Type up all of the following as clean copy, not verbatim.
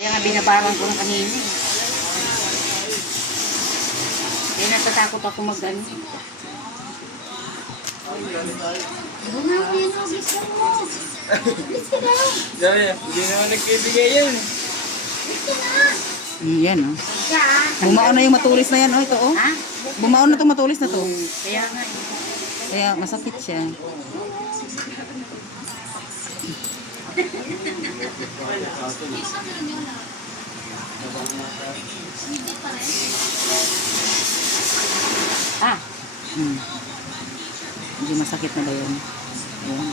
Kaya nga binabarang ko ng kanina. Kaya natatakot ako mag-ano. Hindi naman nagbibigay yan. Yan, oh. Bumaon na yung matulis na yan, oh. Ito, oh. Ha? Bumaon na itong matulis na to. Kaya nga. Kaya masakit siya. Ah, Hindi masakit na ba yun? Ayan.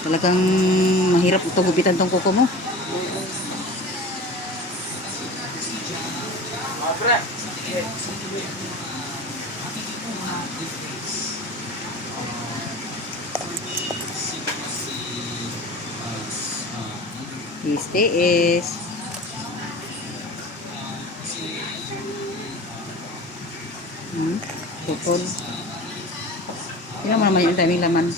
Talagang mahirap ito gupitan tong kuko mo. Tiis. Pupol. Tingnan mo naman yung daming laman.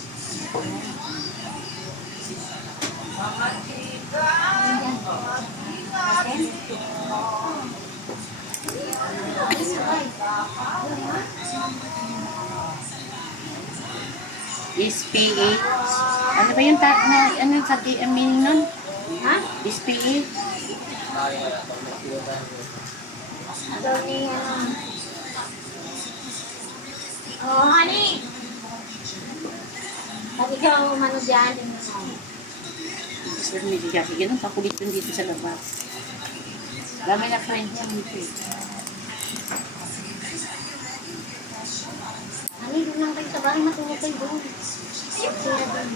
SPA. Ano ba yung ano sa meaning nun? Ha? SPA? Oh, honey. Pati ka umano dyan. Gusto rin medyo kasi ganun, pakulit yun dito sa labas. Dami na friend niya dito eh. Honey, doon lang kayo sa bahay, matulog kayo doon. Sira doon.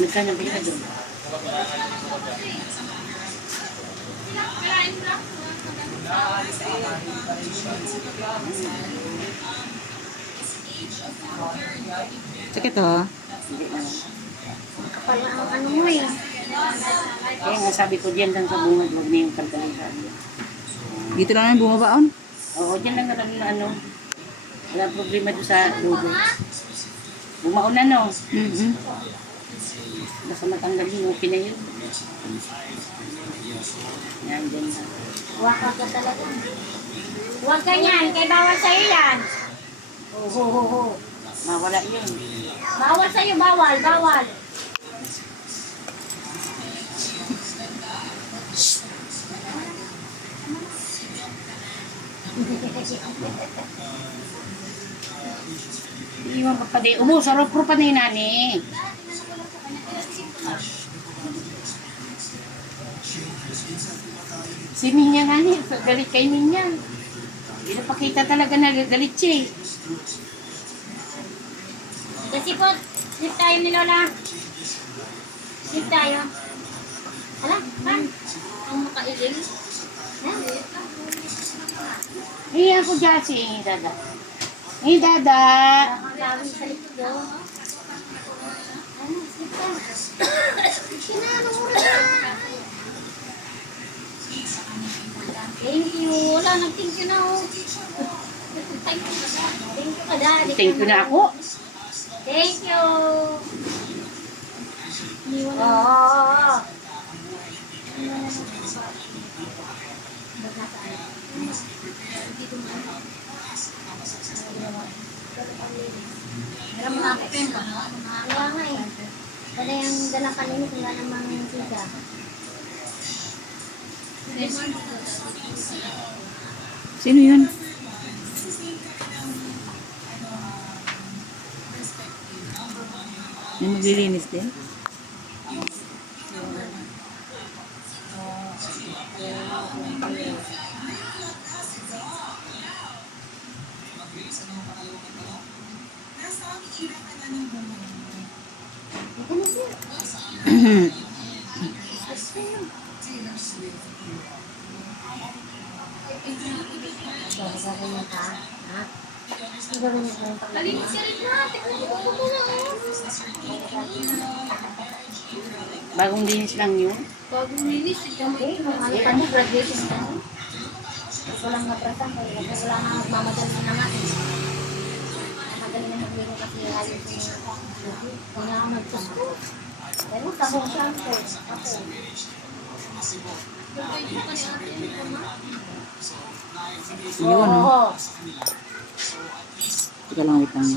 Magkano ba yun doon? Sakit, oh. Hindi naman. Kapal ang ano mo eh. Kaya nga sabi ko diyan lang sa bungad, huwag na yung kalkalihan. Dito lang yung bumabaon. Oo, diyan lang naman na ano. Wala problema doon sa dugo. Bumaon na no. Basta matanggalin, okay na yun. Yan, dyan na. Waka ka talaga. Huwag ka yan, kay bawal sa'yo yan. Ho. Mawala yun. Bawal sa'yo, bawal. Iwan pa pa di. Sarap pa na yung nani. Si Minya nga niya, galit kay Minya. Hindi napakita talaga na galit siya eh. Kasi po, sleep tayo ni Lola. Sleep tayo. Hala, pa? Ang makailing. Ha? Iyan ko dyan si Dada. Dada. Nakakawin sa likod daw. Ano, sleep ka. Kinano mo rin na. Thank you. Wala, nag-thank you na oh. Thank you ka daddy. Thank you na ako. Thank you. Oo. Alam mo na ako pen ba? Kaya nga eh. Pwede yung dala kanina kung wala namang siga. Sino yun? Yung maglilinis din? Gagawin mo ka? Ha? Gagawin mo ka yung pagkakas? Bagong linis lang yun. Bagong linis. Ano pa niya, graduation na niya. Wala nga prasang, wala nga magmamadali na nga. Madali na magbiro kasi ayos yung kung nga magsusko. Pero kahong shampoo. Ako. Yun, oh. Oo. Teka lang, wait lang.